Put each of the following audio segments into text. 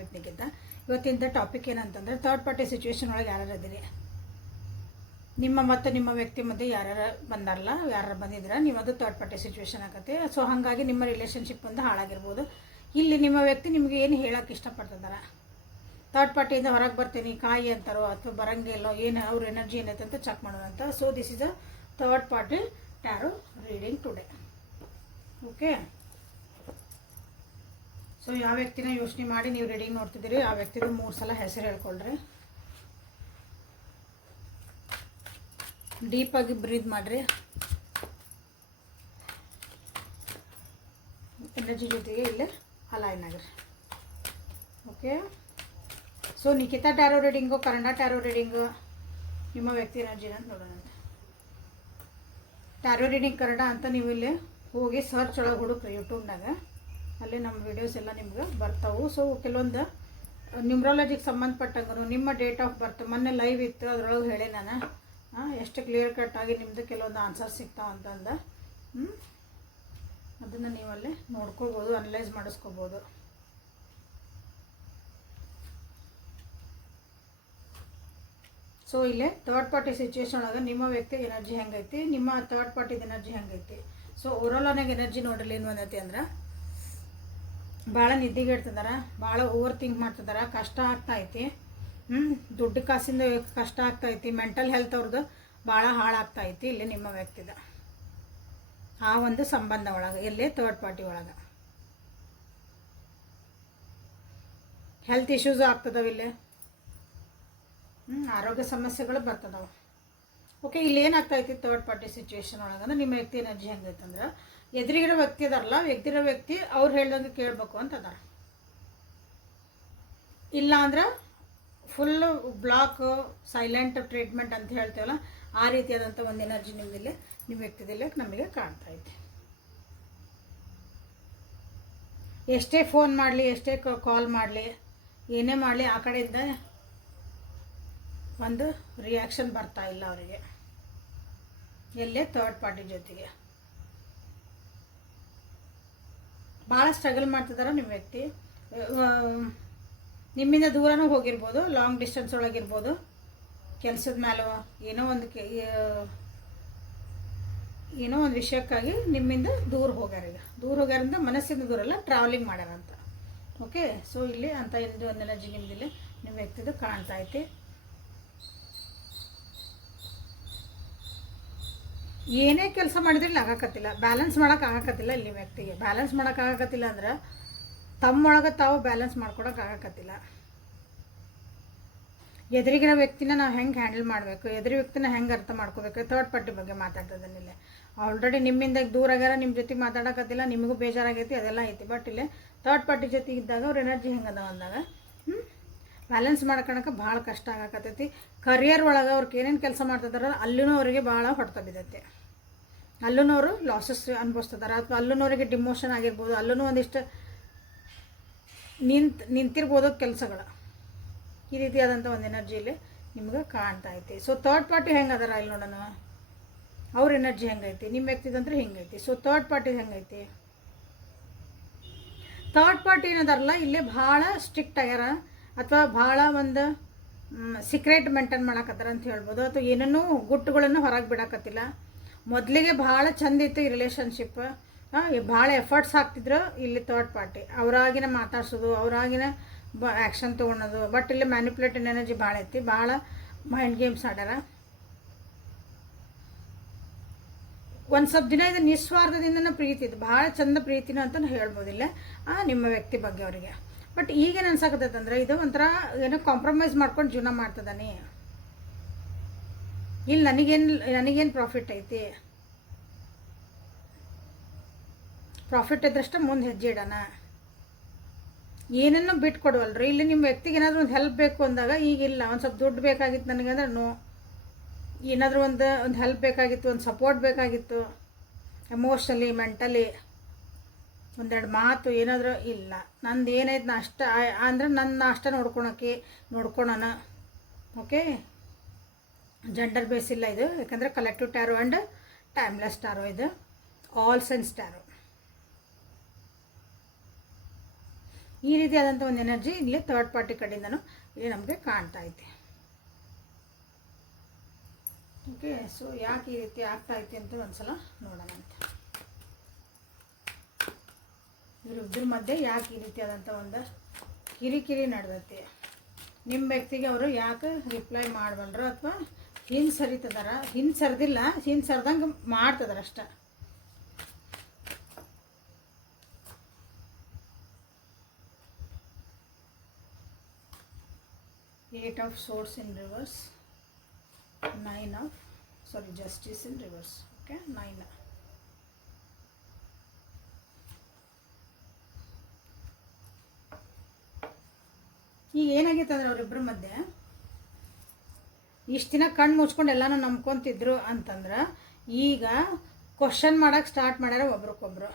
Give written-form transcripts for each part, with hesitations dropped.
With Nikhita. ಇವತ್ತಿನ topic ಏನಂತಂದರೆ third party situation ಒಳಗೆ ಯಾರು ಇದ್ದೀರಿ, ನಿಮ್ಮ ಮತ್ತು ನಿಮ್ಮ ವ್ಯಕ್ತಿ ಮಧ್ಯೆ ಯಾರು ಬಂದಾರಲ್ಲ, ಯಾರು ಬಂದಿದ್ರೆ ನೀವು ಅದು ಥರ್ಡ್ ಪಾರ್ಟಿ ಸಿಚುವೇಶನ್ ಆಗತ್ತೆ. ಸೊ ಹಾಗಾಗಿ ನಿಮ್ಮ ರಿಲೇಷನ್ಶಿಪ್ ಒಂದು ಹಾಳಾಗಿರ್ಬೋದು. ಇಲ್ಲಿ ನಿಮ್ಮ ವ್ಯಕ್ತಿ ನಿಮಗೆ ಏನು ಹೇಳೋಕ್ಕೆ ಇಷ್ಟಪಡ್ತಿದ್ದಾರೆ, ಥರ್ಡ್ ಪಾರ್ಟಿಯಿಂದ ಹೊರಗೆ ಬರ್ತೀನಿ ಕಾಯಿ ಅಂತಾರೋ ಅಥವಾ ಬರಂಗಿಲ್ಲೋ, ಏನು ಅವ್ರ ಎನರ್ಜಿ ಏನೈತೆ ಅಂತ ಚೆಕ್ ಮಾಡೋಣ ಅಂತ. So this is a third party tarot reading today. Okay, so ಯಾವ ವ್ಯಕ್ತಿನ ಯೋಚನೆ ಮಾಡಿ ನೀವು ರೀಡಿಂಗ್ ನೋಡ್ತಿದ್ದೀರಿ ಆ ವ್ಯಕ್ತಿದು 3 ಸಲ ಹೆಸರು ಹೇಳ್ಕೊಳ್ರಿ. ಡೀಪಾಗಿ ಬ್ರೀದ್ ಮಾಡಿರಿ. ಎನರ್ಜಿ ಜೊತೆಗೆ ಇಲ್ಲೇ ಅಲೈನ್ ಆಗಿರಿ. Okay, so Nikhita tarot reading, Kannada tarot reading, ನಿಮ್ಮ ವ್ಯಕ್ತಿ ಎನರ್ಜಿನ ನೋಡೋಣ. ಟ್ಯಾರೋ ರೀಡಿಂಗ್ ಕನ್ನಡ ಅಂತ ನೀವು ಇಲ್ಲಿ ಹೋಗಿ ಸರ್ಚ್ ಒಳಗೆ ಹುಡುಕ್ರಿ ಯೂಟ್ಯೂಬ್ನಾಗ, ಅಲ್ಲಿ ನಮ್ಮ ವಿಡಿಯೋಸ್ ಎಲ್ಲ ನಿಮ್ಗೆ ಬರ್ತಾವೆ. ಸೊ ಕೆಲವೊಂದು ನ್ಯೂಮ್ರಾಲಜಿಗೆ ಸಂಬಂಧಪಟ್ಟಂಗೂ ನಿಮ್ಮ ಡೇಟ್ ಆಫ್ ಬರ್ತ್ ಮೊನ್ನೆ ಲೈವ್ ಇತ್ತು, ಅದರೊಳಗೆ ಹೇಳಿ ನಾನು ಎಷ್ಟು ಕ್ಲಿಯರ್ ಕಟ್ಟಾಗಿ ನಿಮ್ಮದು ಕೆಲವೊಂದು ಆನ್ಸರ್ ಸಿಗ್ತಾವೆ ಅಂತಂದು. ಅದನ್ನು ನೀವಲ್ಲಿ ನೋಡ್ಕೋಬೋದು, ಅನಲೈಸ್ ಮಾಡಿಸ್ಕೋಬೋದು. ಸೊ ಇಲ್ಲೇ ಥರ್ಡ್ ಪಾರ್ಟಿ ಸಿಚುವೇಶನ್ ಒಳಗೆ ನಿಮ್ಮ ವ್ಯಕ್ತಿ ಎನರ್ಜಿ ಹೆಂಗೈತಿ, ನಿಮ್ಮ ಥರ್ಡ್ ಪಾರ್ಟಿದ ಎನರ್ಜಿ ಹೆಂಗೈತಿ. ಸೊ ಓವರಾಲ್ ನನಗೆ ಎನರ್ಜಿ ನೋಡ್ರಿ ಏನು ಅಂದೈತಿ ಅಂದ್ರೆ, ಭಾಳ ನಿದ್ದೆಗೆಡ್ತಿದಾರ, ಭಾಳ ಓವರ್ ಥಿಂಕ್ ಮಾಡ್ತಿದಾರ, ಕಷ್ಟ ಆಗ್ತಾಯಿತಿ, ದುಡ್ಡು ಕಾಸಿಂದ ಕಷ್ಟ ಆಗ್ತಾಯಿತಿ, ಮೆಂಟಲ್ ಹೆಲ್ತ್ ಅವ್ರದ್ದು ಭಾಳ ಹಾಳಾಗ್ತಾಯಿತಿ ಇಲ್ಲಿ ನಿಮ್ಮ ವ್ಯಕ್ತಿದ ಆ ಒಂದು ಸಂಬಂಧ ಒಳಗೆ. ಎಲ್ಲೇ ಥರ್ಡ್ ಪಾರ್ಟಿ ಒಳಗೆ ಹೆಲ್ತ್ ಇಶ್ಯೂಸು ಆಗ್ತದವ, ಇಲ್ಲೇ ಆರೋಗ್ಯ ಸಮಸ್ಯೆಗಳು ಬರ್ತದವ. ಓಕೆ, ಇಲ್ಲಿ ಏನಾಗ್ತಾಯಿತಿ ಥರ್ಡ್ ಪಾರ್ಟಿ ಸಿಚುವೇಶನ್ ಒಳಗೆ ಅಂದ್ರೆ ನಿಮ್ಮ ವ್ಯಕ್ತಿ ಎನರ್ಜಿ ಹೆಂಗೈತಂದ್ರೆ, ಎದುರಿಗಿರೋ ವ್ಯಕ್ತಿ ಅದಾರಲ್ಲ, ಎದುರಿರೋ ವ್ಯಕ್ತಿ ಅವ್ರು ಹೇಳ್ದಂಗೆ ಕೇಳಬೇಕು ಅಂತ ಅದಾರ. ಇಲ್ಲ ಅಂದ್ರೆ ಫುಲ್ಲು ಬ್ಲಾಕ್ ಸೈಲೆಂಟ್ ಟ್ರೀಟ್ಮೆಂಟ್ ಅಂತ ಹೇಳ್ತೇವಲ್ಲ, ಆ ರೀತಿಯಾದಂಥ ಒಂದು ಎನರ್ಜಿ ನಿಮ್ಮದಿಲ್ಲ, ನಿಮ್ಮ ವ್ಯಕ್ತಿದಿಲ್ಲ ನಮಗೆ ಕಾಣ್ತಾ ಐತೆ. ಎಷ್ಟೇ ಫೋನ್ ಮಾಡಲಿ, ಎಷ್ಟೇ ಕಾಲ್ ಮಾಡಲಿ, ಏನೇ ಮಾಡಲಿ, ಆ ಕಡೆಯಿಂದ ಒಂದು ರಿಯಾಕ್ಷನ್ ಬರ್ತಾ ಇಲ್ಲ ಅವರಿಗೆ. ಎಲ್ಲೇ ಥರ್ಡ್ ಪಾರ್ಟಿ ಜೊತೆಗೆ ಭಾಳ ಸ್ಟ್ರಗಲ್ ಮಾಡ್ತಿದ್ದಾರೆ ನಿಮ್ಮ ವ್ಯಕ್ತಿ. ನಿಮ್ಮಿಂದ ದೂರನೂ ಹೋಗಿರ್ಬೋದು, ಲಾಂಗ್ ಡಿಸ್ಟೆನ್ಸ್ ಒಳಗಿರ್ಬೋದು, ಕೆಲಸದ ಮೇಲೆ ಏನೋ ಒಂದು ವಿಷಯಕ್ಕಾಗಿ ನಿಮ್ಮಿಂದ ದೂರ ಹೋಗ್ಯಾರ. ಈಗ ದೂರ ಹೋಗ್ಯಾರಂತ ಮನಸ್ಸಿಂದ ದೂರ ಅಲ್ಲ, ಟ್ರಾವೆಲಿಂಗ್ ಮಾಡ್ಯಾರ ಅಂತ. ಓಕೆ, ಸೊ ಇಲ್ಲಿ ಅಂತ ಒಂದು ಎನರ್ಜಿ ನಿಮ್ಮದಿಲ್ಲ, ನಿಮ್ಮ ವ್ಯಕ್ತಿದು ಕಾಣ್ತಾ ಐತಿ. ಏನೇ ಕೆಲಸ ಮಾಡಿದ್ರೆ ಆಗಾಕತ್ತಿಲ್ಲ, ಬ್ಯಾಲೆನ್ಸ್ ಮಾಡೋಕೆ ಆಗಾಕತ್ತಿಲ್ಲ. ಇಲ್ಲಿ ವ್ಯಕ್ತಿಗೆ ಬ್ಯಾಲೆನ್ಸ್ ಮಾಡೋಕೆ ಆಗಾಕತ್ತಿಲ್ಲ ಅಂದ್ರೆ ತಮ್ಮೊಳಗೆ ತಾವು ಬ್ಯಾಲೆನ್ಸ್ ಮಾಡ್ಕೊಳಕ್ಕೆ ಆಗಾಕತ್ತಿಲ್ಲ. ಎದುರಿಗಿರೋ ವ್ಯಕ್ತಿನ ನಾವು ಹೆಂಗೆ ಹ್ಯಾಂಡಲ್ ಮಾಡಬೇಕು, ಎದುರಿ ವ್ಯಕ್ತಿನ ಹೆಂಗೆ ಅರ್ಥ ಮಾಡ್ಕೋಬೇಕು, ಥರ್ಡ್ ಪಾರ್ಟಿ ಬಗ್ಗೆ ಮಾತಾಡ್ತದನ್ನಿಲ್ಲ. ಆಲ್ರೆಡಿ ನಿಮ್ಮಿಂದ ದೂರ ಆಗ್ಯಾರ, ನಿಮ್ಮ ಜೊತೆ ಮಾತಾಡೋಕತ್ತಿಲ್ಲ, ನಿಮಗೂ ಬೇಜಾರಾಗೈತಿ, ಅದೆಲ್ಲ ಐತಿ. ಬಟ್ ಇಲ್ಲಿ ಥರ್ಡ್ ಪಾರ್ಟಿ ಜೊತೆ ಇದ್ದಾಗ ಅವ್ರ ಎನರ್ಜಿ ಹೆಂಗದ ಅಂದಾಗ ಬ್ಯಾಲೆನ್ಸ್ ಮಾಡ್ಕೊಳಕ್ಕೆ ಭಾಳ ಕಷ್ಟ ಆಗಾಕತ್ತೈತಿ. ಕರಿಯರ್ ಒಳಗೆ ಅವ್ರಿಗೆ ಏನೇನು ಕೆಲಸ ಮಾಡ್ತಿದಾರ ಅಲ್ಲೂ ಅವರಿಗೆ ಭಾಳ ಹೊಡೆತ ಬಿದ್ದೈತೆ. ಅಲ್ಲೂ ಅವರು ಲಾಸಸ್ ಅನುಭವಿಸ್ತಿದ್ದಾರೆ, ಅಥವಾ ಅಲ್ಲೂ ಅವರಿಗೆ ಡಿಮೋಷನ್ ಆಗಿರ್ಬೋದು, ಅಲ್ಲೂ ಒಂದಿಷ್ಟು ನಿಂತಿರ್ಬೋದು ಕೆಲಸಗಳು. ಈ ರೀತಿಯಾದಂಥ ಒಂದು ಎನರ್ಜಿಯಲ್ಲಿ ನಿಮ್ಗೆ ಕಾಣ್ತಾ ಐತಿ. ಸೊ ಥರ್ಡ್ ಪಾರ್ಟಿ ಹೆಂಗೆ ಅದಾರ ಇಲ್ಲಿ ನೋಡೋಣ, ಅವ್ರ ಎನರ್ಜಿ ಹೆಂಗೈತಿ, ನಿಮ್ಮ ವ್ಯಕ್ತಿದಂದ್ರೆ ಹಿಂಗೈತಿ. ಸೊ ಥರ್ಡ್ ಪಾರ್ಟಿ ಹೆಂಗೈತಿ, ಥರ್ಡ್ ಪಾರ್ಟಿ ಏನದಾರಲ್ಲ ಇಲ್ಲೇ ಭಾಳ ಸ್ಟ್ರಿಕ್ಟ್ ಆಗ್ಯಾರ, ಅಥವಾ ಭಾಳ ಒಂದು ಸೀಕ್ರೆಟ್ ಮೇಂಟೈನ್ ಮಾಡಕತ್ತಾರ ಅಂತ ಹೇಳ್ಬೋದು, ಅಥವಾ ಏನೇನೋ ಗುಟ್ಟುಗಳನ್ನು ಹೊರಗೆ ಬಿಡಕತ್ತಿಲ್ಲ. ಮೊದಲಿಗೆ ಭಾಳ ಚಂದ ಇತ್ತು ಈ ರಿಲೇಷನ್ಶಿಪ್, ಭಾಳ ಎಫರ್ಟ್ಸ್ ಹಾಕ್ತಿದ್ರು ಇಲ್ಲಿ ಥರ್ಡ್ ಪಾರ್ಟಿ, ಅವರಾಗಿನ ಮಾತಾಡ್ಸೋದು, ಅವರಾಗಿನ ಆ್ಯಕ್ಷನ್ ತೊಗೊಳೋದು. ಬಟ್ ಇಲ್ಲಿ ಮ್ಯಾನಿಪ್ಯುಲೇಟಿವ್ ಎನರ್ಜಿ ಭಾಳ ಐತಿ, ಭಾಳ ಮೈಂಡ್ ಗೇಮ್ಸ್ ಆಡ್ಯಾರ. ಒಂದು ಸ್ವಲ್ಪ ದಿನ ಇದು ನಿಸ್ವಾರ್ಥದಿಂದ ಪ್ರೀತಿ ಇದು, ಭಾಳ ಚಂದ ಪ್ರೀತಿನ ಅಂತ ಹೇಳ್ಬೋದಿಲ್ಲ ನಿಮ್ಮ ವ್ಯಕ್ತಿ ಬಗ್ಗೆ ಅವರಿಗೆ. ಬಟ್ ಈಗೇನು ಅನ್ಸಾಕತ್ತೈತಂದ್ರೆ ಇದು ಒಂಥರ ಏನೋ ಕಾಂಪ್ರಮೈಸ್ ಮಾಡ್ಕೊಂಡು ಜೀವನ ಮಾಡ್ತದಾನೆ. ಇಲ್ಲಿ ನನಗೇನು ಪ್ರಾಫಿಟ್ ಐತಿ, ಪ್ರಾಫಿಟ್ ಇದ್ರಷ್ಟೇ ಮುಂದೆ ಹೆಜ್ಜೆ ಇಡೋಣ, ಏನನ್ನೂ ಬಿಟ್ಟು ಕೊಡುವಲ್ರಿ. ಇಲ್ಲಿ ನಿಮ್ಮ ವ್ಯಕ್ತಿಗೆ ಏನಾದರೂ ಒಂದು ಹೆಲ್ಪ್ ಬೇಕು ಅಂದಾಗ ಈಗಿಲ್ಲ, ಒಂದು ಸ್ವಲ್ಪ ದುಡ್ಡು ಬೇಕಾಗಿತ್ತು ನನಗಂದ್ರೆ ನೋ, ಏನಾದರೂ ಒಂದು ಹೆಲ್ಪ್ ಬೇಕಾಗಿತ್ತು, ಒಂದು ಸಪೋರ್ಟ್ ಬೇಕಾಗಿತ್ತು, ಎಮೋಷ್ನಲಿ ಮೆಂಟಲಿ ಒಂದೆರಡು ಮಾತು ಏನಾದರೂ ಇಲ್ಲ, ನಂದು ಏನೈತೆ ನಾ ಅಷ್ಟ ಅಂದರೆ ನನ್ನ ಅಷ್ಟ ನೋಡ್ಕೊಳೋಣ. ಓಕೆ, ಜೆಂಡರ್ ಬೇಸ್ ಇಲ್ಲ ಇದು, ಯಾಕಂದರೆ collective tarot and timeless tarot, ಇದು ಆಲ್ ಸೈನ್ಸ್ ಟ್ಯಾರೋ. ಈ ರೀತಿಯಾದಂಥ ಒಂದು ಎನರ್ಜಿ ಇಲ್ಲಿ ಥರ್ಡ್ ಪಾರ್ಟಿ ಕಡೆಯಿಂದನೂ ಇಲ್ಲಿ ನಮಗೆ ಕಾಣ್ತಾ ಐತೆ. ಓಕೆ, ಸೊ ಯಾಕೆ ಈ ರೀತಿ ಆಗ್ತಾ ಐತೆ ಅಂತ ಒಂದ್ಸಲ ನೋಡೋಣ ಅಂತ. ಇವರಿಬ್ಬರ ಮಧ್ಯೆ ಯಾಕೆ ಈ ರೀತಿಯಾದಂಥ ಒಂದು ಕಿರಿಕಿರಿ ನಡೆದೈತಿ, ನಿಮ್ಮ ವ್ಯಕ್ತಿಗೆ ಅವರು ಯಾಕೆ ರಿಪ್ಲೈ ಮಾಡಬಲ್ರು ಅಥವಾ ಹಿಂದೆ ಸರಿತದಾರ, ಹಿಂದೆ ಸರಿದಿಲ್ಲ, ಹಿಂದೆ ಸರ್ದಂಗೆ ಮಾಡ್ತದಾರ ಅಷ್ಟೆ. Eight of swords in reverse, justice in reverse. Okay, 9. ಈಗ ಏನಾಗೈತೆ ಅಂದ್ರೆ ಅವರಿಬ್ಬರ ಮಧ್ಯೆ ಇಷ್ಟು ದಿನ ಕಣ್ಣು ಮುಚ್ಕೊಂಡು ಎಲ್ಲನೂ ನಂಬ್ಕೊತಿದ್ರು ಅಂತಂದ್ರೆ ಈಗ ಕ್ವಶನ್ ಮಾಡೋಕ್ಕೆ ಸ್ಟಾರ್ಟ್ ಮಾಡ್ಯಾರ ಒಬ್ರಿಗೊಬ್ರು.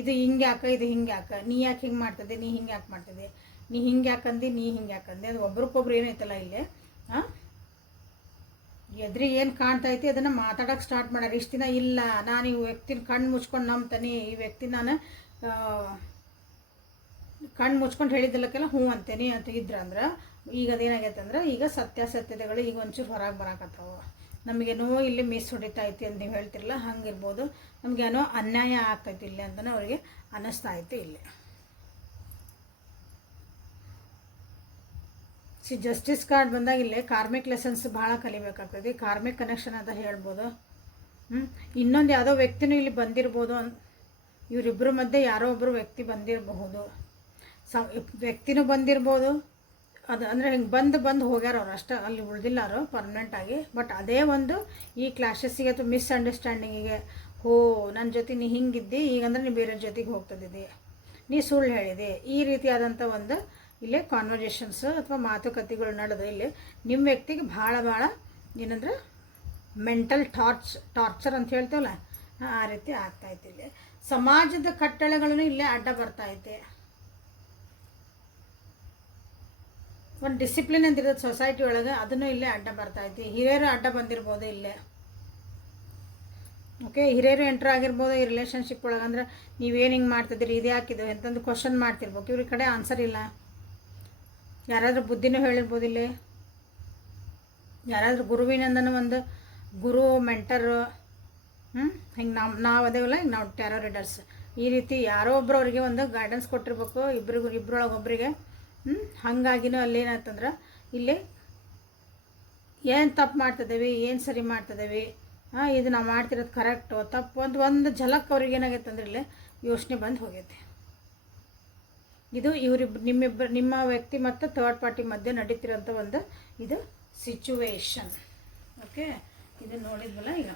ಇದು ಹಿಂಗೆ ಯಾಕೆ, ಇದು ಹಿಂಗೆ ಯಾಕೆ, ನೀ ಯಾಕೆ ಹಿಂಗೆ ಮಾಡ್ತದೆ, ನೀ ಹಿಂಗೆ ಯಾಕೆ ಮಾಡ್ತದೆ, ನೀ ಹಿಂಗೆ ಯಾಕಂದು, ನೀ ಹಿಂಗೆ ಯಾಕಂದೆ, ಅದು ಒಬ್ರಿಗೊಬ್ರು ಏನೈತಲ್ಲ ಇಲ್ಲಿ ಎದ್ರಿಗೆ ಏನು ಕಾಣ್ತೈತಿ ಅದನ್ನು ಮಾತಾಡೋಕ್ಕೆ ಸ್ಟಾರ್ಟ್ ಮಾಡ್ಯಾರ. ಇಷ್ಟು ದಿನ ಇಲ್ಲ, ನಾನು ಈ ವ್ಯಕ್ತಿನ ಕಣ್ಣು ಮುಚ್ಕೊಂಡು ನಂಬ್ತಾನೆ, ಈ ವ್ಯಕ್ತಿ ನಾನು ಕಣ್ಣು ಮುಚ್ಕೊಂಡು ಹೇಳಿದ್ದಲ್ಲಕ್ಕೆಲ್ಲ ಹ್ಞೂ ಅಂತೇನೆ ಅಂತ ಇದ್ರಂದ್ರೆ ಈಗ ಅದೇನಾಗೈತೆ ಅಂದ್ರೆ ಈಗ ಸತ್ಯಾಸತ್ಯತೆಗಳು ಈಗ ಒಂಚೂರು ಹೊರಗೆ ಬರಾಕತ್ತಾವ. ನಮಗೇನೋ ಇಲ್ಲಿ ಮಿಸ್ ಹೊಡಿತೈತಿ ಅಂತ ನೀವು ಹೇಳ್ತಿರಲ್ಲ, ಹಂಗಿರ್ಬೋದು. ನಮಗೇನೋ ಅನ್ಯಾಯ ಆಗ್ತೈತಿ ಇಲ್ಲಿ ಅಂತಲೇ ಅವರಿಗೆ ಅನ್ನಿಸ್ತಾ ಐತೆ ಇಲ್ಲಿ. ಜಸ್ಟಿಸ್ ಕಾರ್ಡ್ ಬಂದಾಗ ಇಲ್ಲೇ ಕಾರ್ಮಿಕ್ ಲೆಸನ್ಸ್ ಭಾಳ ಕಲಿಬೇಕಾಗ್ತದೆ. ಕಾರ್ಮಿಕ್ ಕನೆಕ್ಷನ್ ಅಂತ ಹೇಳ್ಬೋದು. ಇನ್ನೊಂದು ಯಾವುದೋ ವ್ಯಕ್ತಿನೂ ಇಲ್ಲಿ ಬಂದಿರ್ಬೋದು. ಇವರಿಬ್ಬರ ಮಧ್ಯೆ ಯಾರೋ ಒಬ್ಬರು ವ್ಯಕ್ತಿ ಬಂದಿರಬಹುದು, ವ್ಯಕ್ತಿನೂ ಬಂದಿರ್ಬೋದು. ಅದು ಅಂದರೆ ಹಿಂಗೆ ಬಂದು ಹೋಗ್ಯಾರ ಅವ್ರು ಅಷ್ಟೇ, ಅಲ್ಲಿ ಉಳಿದಿಲ್ಲಾರು ಪರ್ಮನೆಂಟಾಗಿ. ಬಟ್ ಅದೇ ಒಂದು ಈ ಕ್ಲಾಶಸ್ಸಿಗೆ ಅಥವಾ ಮಿಸ್ಅಂಡರ್ಸ್ಟ್ಯಾಂಡಿಂಗಿಗೆ, ನನ್ನ ಜೊತೆ ನೀ ಹಿಂಗಿದ್ದಿ, ಈಗಂದ್ರೆ ನೀ ಬೇರೆ ಜೊತೆಗೆ ಹೋಗ್ತದಿದ್ದಿ, ನೀ ಸುಳ್ಳು ಹೇಳಿದೆ, ಈ ರೀತಿಯಾದಂಥ ಒಂದು ಇಲ್ಲೇ ಕಾನ್ವರ್ಜೇಷನ್ಸ್ ಅಥವಾ ಮಾತುಕತೆಗಳು ನಡೆದು ಇಲ್ಲಿ ನಿಮ್ಮ ವ್ಯಕ್ತಿಗೆ ಭಾಳ ಏನಂದ್ರೆ ಮೆಂಟಲ್ ಟಾರ್ಚರ್ ಅಂತ ಹೇಳ್ತೇವಲ್ಲ, ಆ ರೀತಿ ಆಗ್ತಾಯಿತ್ತು. ಇಲ್ಲಿ ಸಮಾಜದ ಕಟ್ಟಳೆಗಳನ್ನು ಇಲ್ಲೇ ಅಡ್ಡ ಬರ್ತಾಯಿದೆ. ಒಂದು ಡಿಸಿಪ್ಲಿನ್ ಅಂತಿರೋದು ಸೊಸೈಟಿ ಒಳಗೆ, ಅದನ್ನು ಇಲ್ಲೇ ಅಡ್ಡ ಬರ್ತಾಯಿದೆ. ಹಿರಿಯರು ಅಡ್ಡ ಬಂದಿರ್ಬೋದು ಇಲ್ಲೇ. ಓಕೆ, ಹಿರಿಯರು ಎಂಟ್ರ್ ಆಗಿರ್ಬೋದು ಈ ರಿಲೇಷನ್ಶಿಪ್ ಒಳಗೆ. ಅಂದ್ರೆ ನೀವೇನು ಹಿಂಗೆ ಮಾಡ್ತಿದ್ದೀರಿ, ಇದು ಯಾಕಿದು ಅಂತಂದು ಕ್ವಶನ್ ಮಾಡ್ತಿರ್ಬೇಕು. ಇವ್ರ ಕಡೆ ಆನ್ಸರ್ ಇಲ್ಲ. ಯಾರಾದರೂ ಬುದ್ಧಿನೂ ಹೇಳಿರ್ಬೋದು ಇಲ್ಲಿ. ಯಾರಾದರೂ ಗುರುವಿನಂದನೂ ಒಂದು ಗುರು ಮೆಂಟರು ಹಿಂಗೆ ನಾವು ಅದೇವಲ್ಲ, ಹಿಂಗೆ ನಾವು ಟ್ಯಾರೋ ರೀಡರ್ಸ್, ಈ ರೀತಿ ಯಾರೋ ಒಬ್ಬರು ಅವರಿಗೆ ಒಂದು ಗೈಡೆನ್ಸ್ ಕೊಟ್ಟಿರ್ಬೇಕು ಇಬ್ಬರೊಳಗೆ ಒಬ್ಬರಿಗೆ. ಹಾಗಾಗಿನೂ ಅಲ್ಲೇನಾಯ್ತಂದ್ರೆ ಇಲ್ಲಿ ಏನು ತಪ್ಪು ಮಾಡ್ತಿದ್ದೇವೆ, ಏನು ಸರಿ ಮಾಡ್ತಿದ್ದೇವೆ, ಇದು ನಾವು ಮಾಡ್ತಿರೋದು ಕರೆಕ್ಟು ತಪ್ಪು ಅಂತ ಒಂದು ಝಲಕ್ ಅವ್ರಿಗೆ ಏನಾಗೈತೆ ಅಂದ್ರೆ ಇಲ್ಲಿ ಯೋಚನೆ ಬಂದು ಹೋಗೈತೆ. ಇದು ನಿಮ್ಮ ವ್ಯಕ್ತಿ ಮತ್ತು ಥರ್ಡ್ ಪಾರ್ಟಿ ಮಧ್ಯೆ ನಡೀತಿರೋಂಥ ಒಂದು ಇದು ಸಿಚುವೇಶನ್. ಓಕೆ, ಇದು ನೋಡಿದ್ವಲ್ಲ.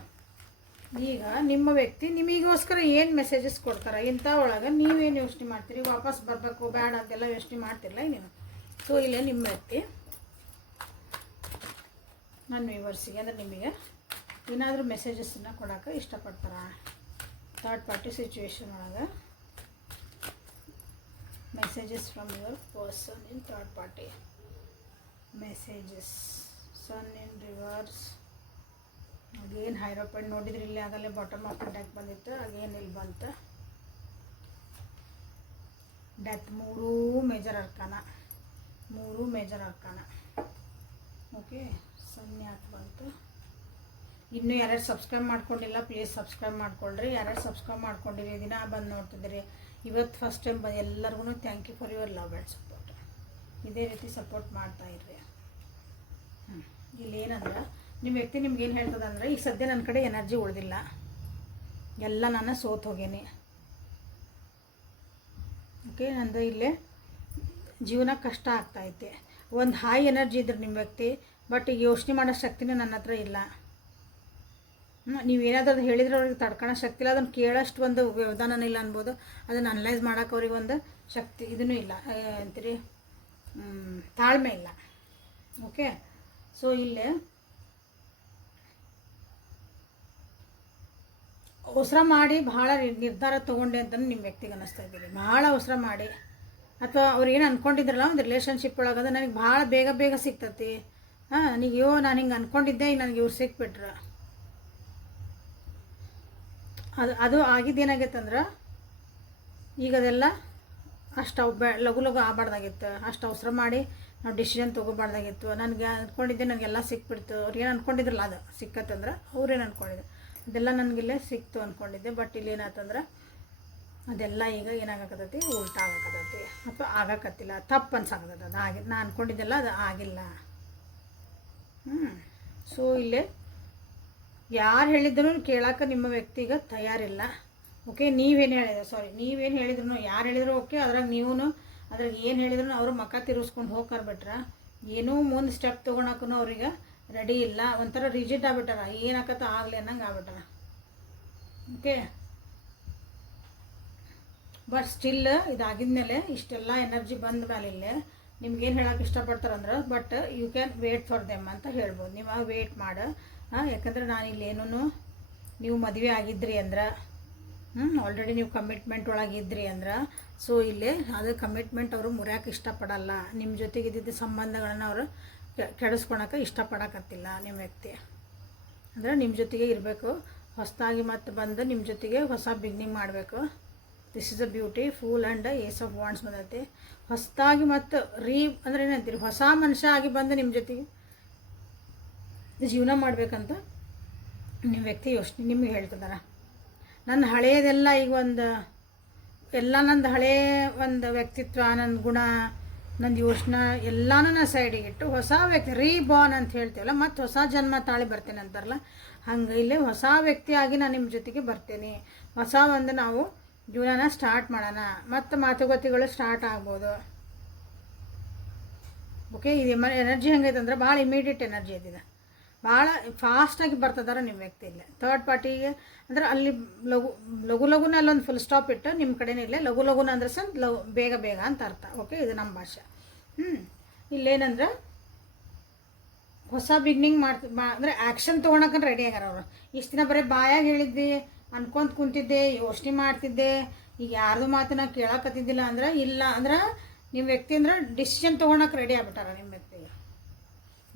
ಈಗ ನಿಮ್ಮ ವ್ಯಕ್ತಿ ನಿಮಗೋಸ್ಕರ ಏನು ಮೆಸೇಜಸ್ ಕೊಡ್ತಾರೆ ಇಂಥ ಒಳಗೆ ನೀವೇನು ಯೋಚನೆ ಮಾಡ್ತೀರಿ, ವಾಪಸ್ ಬರಬೇಕು ಬೇಡ ಅಂತೆಲ್ಲ ಯೋಚನೆ ಮಾಡ್ತಿರಲ್ಲ ನೀವು. ಸೊ ಇಲ್ಲೇ ನಿಮ್ಮ ವ್ಯಕ್ತಿ ನನ್ನ ವ್ಯೂವರ್ಸಿಗೆ ಅಂದರೆ ನಿಮಗೆ ಏನಾದರೂ ಮೆಸೇಜಸ್ಸನ್ನು ಕೊಡೋಕೆ ಇಷ್ಟಪಡ್ತಾರಾ ಥರ್ಡ್ ಪಾರ್ಟಿ ಸಿಚುವೇಶನ್ ಒಳಗೆ. Messages from your person in third party. Messages sun in reverse. Again hierophant ನೋಡಿದ್ರಿ ಇಲ್ಲಿ, ಆಗಲೇ ಬಾಟಮ್ ಆಫ್ ದ ಡೆಕ್ ಬಂದಿತ್ತು, ಅಗೇನ್ ಇಲ್ಲಿ ಬಂತು ಡೆತ್. ಮೂರೂ ಮೇಜರ್ ಅರ್ಕಾನ. ಓಕೆ, ಸನ್ಯಾತ್ ಬಂತು. ಇನ್ನೂ ಯಾರ್ಯಾರು ಸಬ್ಸ್ಕ್ರೈಬ್ ಮಾಡ್ಕೊಂಡಿಲ್ಲ ಪ್ಲೀಸ್ ಸಬ್ಸ್ಕ್ರೈಬ್ ಮಾಡ್ಕೊಳ್ರಿ. ಯಾರ್ಯಾರು ಸಬ್ಸ್ಕ್ರೈಬ್ ಮಾಡ್ಕೊಂಡಿರಿ, ದಿನ ಬಂದು ನೋಡ್ತಿದ್ದೀರಿ, ಇವತ್ತು ಫಸ್ಟ್ ಟೈಮ್ ಎಲ್ಲರಿಗೂ thank you for your love and support. ಇದೇ ರೀತಿ ಸಪೋರ್ಟ್ ಮಾಡ್ತಾಯಿರ್ರಿ. ಇಲ್ಲಿ ಏನಂದ್ರೆ ನಿಮ್ಮ ವ್ಯಕ್ತಿ ನಿಮ್ಗೆ ಏನು ಹೇಳ್ತದಂದ್ರೆ, ಈಗ ಸದ್ಯ ನನ್ನ ಕಡೆ ಎನರ್ಜಿ ಉಳಿದಿಲ್ಲ, ಎಲ್ಲ ನಾನು ಸೋತು ಹೋಗೇನಿ. ಓಕೆ, ನಂದು ಇಲ್ಲೇ ಜೀವನ ಕಷ್ಟ ಆಗ್ತಾಯಿದೆ. ಒಂದು ಹೈ ಎನರ್ಜಿ ಇದ್ರೆ ನಿಮ್ಮ ವ್ಯಕ್ತಿ, ಬಟ್ ಈಗ ಯೋಚನೆ ಮಾಡೋ ಶಕ್ತಿನೂ ನನ್ನ ಹತ್ರ ಇಲ್ಲ. ನೀವೇನಾದ್ರೂ ಹೇಳಿದ್ರೆ ಅವ್ರಿಗೆ ತಡ್ಕೊಳ್ಳೋ ಶಕ್ತಿ ಇಲ್ಲ, ಅದನ್ನು ಕೇಳೋಷ್ಟು ಒಂದು ವ್ಯವಧಾನ ಇಲ್ಲ ಅನ್ಬೋದು. ಅದನ್ನು ಅನಲೈಸ್ ಮಾಡೋಕೆ ಅವ್ರಿಗೆ ಒಂದು ಶಕ್ತಿ ಇದೂ ಇಲ್ಲ, ಅಂತೀರಿ ತಾಳ್ಮೆ ಇಲ್ಲ. ಓಕೆ, ಸೊ ಇಲ್ಲೇ ಅವಸರ ಮಾಡಿ ಭಾಳ ನಿರ್ಧಾರ ತೊಗೊಂಡೆ ಅಂತ ನಿಮ್ಮ ವ್ಯಕ್ತಿಗೆ ಅನ್ನಿಸ್ತಾ ಇದ್ದೀರಿ. ಭಾಳ ಅವಸರ ಮಾಡಿ ಅಥವಾ ಅವ್ರು ಏನು ಅಂದ್ಕೊಂಡಿದ್ರಲ್ಲ ಒಂದು ರಿಲೇಷನ್ಶಿಪ್ ಒಳಗೆ, ಅದು ನನಗೆ ಭಾಳ ಬೇಗ ಸಿಗ್ತತಿ. ನನಗೆ ನಾನು ಹಿಂಗೆ ಅಂದ್ಕೊಂಡಿದ್ದೆ, ಈಗ ನನಗೆ ಇವ್ರು ಸಿಕ್ಬಿಟ್ರ. ಅದು ಆಗಿದ್ದೇನಾಗೈತಂದ್ರೆ ಈಗ ಅದೆಲ್ಲ ಅಷ್ಟು ಲಘು ಲಘು ಆಗಬಾರ್ದಾಗಿತ್ತು, ಅಷ್ಟು ಅವಸರ ಮಾಡಿ ನಾವು ಡಿಸಿಷನ್ ತೊಗೋಬಾರ್ದಾಗಿತ್ತು. ನನಗೆ ಅಂದ್ಕೊಂಡಿದ್ದೆ ನನಗೆಲ್ಲ ಸಿಕ್ಬಿಡ್ತು. ಅವ್ರು ಏನು ಅಂದ್ಕೊಂಡಿದ್ರಲ್ಲ ಅದು ಸಿಕ್ಕತ್ತಂದ್ರೆ ಅವ್ರೇನು ಅಂದ್ಕೊಂಡಿದ್ದೆ ಅದೆಲ್ಲ ನನಗಿಲ್ಲೇ ಸಿಕ್ತು ಅಂದ್ಕೊಂಡಿದ್ದೆ. ಬಟ್ ಇಲ್ಲಿ ಏನಾಯ್ತಂದ್ರೆ ಅದೆಲ್ಲ ಈಗ ಏನಾಗಕತ್ತೈತಿ, ಉಲ್ಟಾ ಆಗಕತ್ತೈತಿ ಅಥವಾ ಆಗಕತ್ತಿಲ್ಲ, ತಪ್ಪು ಅನ್ಸಾಕತ್ತೈತಿ. ಅದು ನಾನು ಅಂದ್ಕೊಂಡಿದ್ದೆಲ್ಲ ಅದು ಆಗಿಲ್ಲ. ಸೊ ಇಲ್ಲೇ ಯಾರು ಹೇಳಿದ್ರು ಕೇಳೋಕೆ ನಿಮ್ಮ ವ್ಯಕ್ತಿಗೆ ತಯಾರಿಲ್ಲ. ಓಕೆ, ನೀವೇನು ಹೇಳಿದ್ರು ಯಾರು ಹೇಳಿದ್ರು ಓಕೆ, ಅದ್ರಾಗ ನೀವು ಅದ್ರಾಗ ಏನು ಹೇಳಿದ್ರು ಅವರು ಮಕ್ಕ ತಿರ್ಸ್ಕೊಂಡು ಹೋಗ್ಕರ್ಬಿಟ್ರೆ ಏನೂ ಮುಂದೆ ಸ್ಟೆಪ್ ತೊಗೊಳಕ್ಕೂ ಅವ್ರಿಗೆ ರೆಡಿ ಇಲ್ಲ. ಒಂಥರ ರಿಜಿಡ್ ಆಗ್ಬಿಟ್ಟಾರ, ಏನಾಕತ್ತ ಆಗಲಿ ಅನ್ನಂಗೆ ಆಗ್ಬಿಟ್ಟಾರ. ಓಕೆ, ಬಟ್ ಸ್ಟಿಲ್ ಇದಾಗಿದ್ಮೇಲೆ ಇಷ್ಟೆಲ್ಲ ಎನರ್ಜಿ ಬಂದ ಮೇಲೆ ಇಲ್ಲೇ ನಿಮ್ಗೇನು ಹೇಳೋಕೆ ಇಷ್ಟಪಡ್ತಾರಂದ್ರೆ, but you can wait for them ಅಂತ ಹೇಳ್ಬೋದು. ನೀವು ವೇಟ್ ಮಾಡು. ಯಾಕಂದ್ರೆ ನಾನು ಇಲ್ಲೇನೂ ನೀವು ಮದುವೆ ಆಗಿದ್ರಿ ಅಂದ್ರೆ ಆಲ್ರೆಡಿ ನೀವು ಕಮಿಟ್ಮೆಂಟ್ ಒಳಗಿದ್ರಿ ಅಂದ್ರೆ, ಸೊ ಇಲ್ಲೇ ಅದು ಕಮಿಟ್ಮೆಂಟ್ ಅವರು ಮುರಿಯೋಕೆ ಇಷ್ಟಪಡಲ್ಲ. ನಿಮ್ಮ ಜೊತೆಗೆ ಇದ್ದಿದ್ದ ಸಂಬಂಧಗಳನ್ನು ಅವರು ಕೆಡಿಸ್ಕೊಳಕ್ಕೆ ಇಷ್ಟಪಡಕತ್ತಿಲ್ಲ ನಿಮ್ಮ ವ್ಯಕ್ತಿ. ಅಂದರೆ ನಿಮ್ಮ ಜೊತೆಗೆ ಇರಬೇಕು, ಹೊಸದಾಗಿ ಮತ್ತೆ ಬಂದು ನಿಮ್ಮ ಜೊತೆಗೆ ಹೊಸ ಬಿಗ್ನಿಂಗ್ ಮಾಡಬೇಕು. This is a beautiful and ace of wands ಬಂದೈತಿ. ಹೊಸದಾಗಿ ಮತ್ತು ಅಂದರೆ ಏನಂತೀರಿ, ಹೊಸ ಮನುಷ್ಯ ಆಗಿ ಬಂದು ನಿಮ್ಮ ಜೊತೆಗೆ ಜೀವನ ಮಾಡಬೇಕಂತ ನಿಮ್ಮ ವ್ಯಕ್ತಿ ಯೋಚನೆ ನಿಮಗೆ ಹೇಳ್ತಿದ್ದಾರೆ. ನನ್ನ ಹಳೆಯದೆಲ್ಲ ಈಗ ನಂದು ಹಳೆಯ ಒಂದು ವ್ಯಕ್ತಿತ್ವ, ನನ್ನ ಗುಣ, ನಂದು ಯೋಚನೆ ಎಲ್ಲನೂ ನಾನು ಸೈಡಿಗೆ ಇಟ್ಟು ಹೊಸ ವ್ಯಕ್ತಿ ರೀಬಾರ್ನ್ ಅಂತ ಹೇಳ್ತೀವಲ್ಲ, ಮತ್ತು ಹೊಸ ಜನ್ಮ ತಾಳಿ ಬರ್ತೇನೆ ಅಂತಾರಲ್ಲ, ಹಂಗೆ ಇಲ್ಲೇ ಹೊಸ ವ್ಯಕ್ತಿಯಾಗಿ ನಾನು ನಿಮ್ಮ ಜೊತೆಗೆ ಬರ್ತೇನೆ. ಹೊಸ ಒಂದು ನಾವು ಜೀವನನ ಸ್ಟಾರ್ಟ್ ಮಾಡೋಣ, ಮತ್ತು ಮಾತುಕತೆಗಳು ಸ್ಟಾರ್ಟ್ ಆಗ್ಬೋದು. ಓಕೆ, ಇದು ಎನರ್ಜಿ ಹೆಂಗೈತೆ ಅಂದ್ರೆ ಭಾಳ ಇಮಿಡಿಯೇಟ್ ಎನರ್ಜಿ ಐತಿದೆ, ಭಾಳ ಫಾಸ್ಟಾಗಿ ಬರ್ತದಾರ ನಿಮ್ಮ ವ್ಯಕ್ತಿ ಇಲ್ಲೇ. ಥರ್ಡ್ ಪಾರ್ಟಿಗೆ ಅಂದ್ರೆ ಅಲ್ಲಿ ಲಘುನ ಅಲ್ಲೊಂದು ಫುಲ್ ಸ್ಟಾಪ್ ಇಟ್ಟು ನಿಮ್ಮ ಕಡೆನೇ ಇಲ್ಲೇ ಲಘುನ ಅಂದ್ರೆ ಬೇಗ ಬೇಗ ಅಂತ ಅರ್ಥ. ಓಕೆ, ಇದು ನಮ್ಮ ಭಾಷೆ. ಇಲ್ಲೇನಂದ್ರೆ ಹೊಸ ಬಿಗ್ನಿಂಗ್ ಅಂದರೆ ಆ್ಯಕ್ಷನ್ ತೊಗೊಳಕ್ಕೆ ರೆಡಿ ಆಗ್ಯಾರ ಅವರು. ಇಷ್ಟು ದಿನ ಬರೀ ಬಾಯಾಗಿ ಹೇಳಿದ್ವಿ, ಅನ್ಕೊಂತ ಕುಂತಿದ್ದೆ, ಯೋಚನೆ ಮಾಡ್ತಿದ್ದೆ, ಈಗ ಯಾರ್ದು ಮಾತನ್ನ ಕೇಳಕತ್ತಿದ್ದಿಲ್ಲ ಅಂದ್ರೆ ಇಲ್ಲ ಅಂದ್ರೆ ನಿಮ್ಮ ವ್ಯಕ್ತಿ ಅಂದ್ರೆ ಡಿಸಿಷನ್ ತೊಗೊಳಕ್ಕೆ ರೆಡಿ ಆಗ್ಬಿಟ್ಟಾರ ನಿಮ್ಮ ವ್ಯಕ್ತಿಗೆ.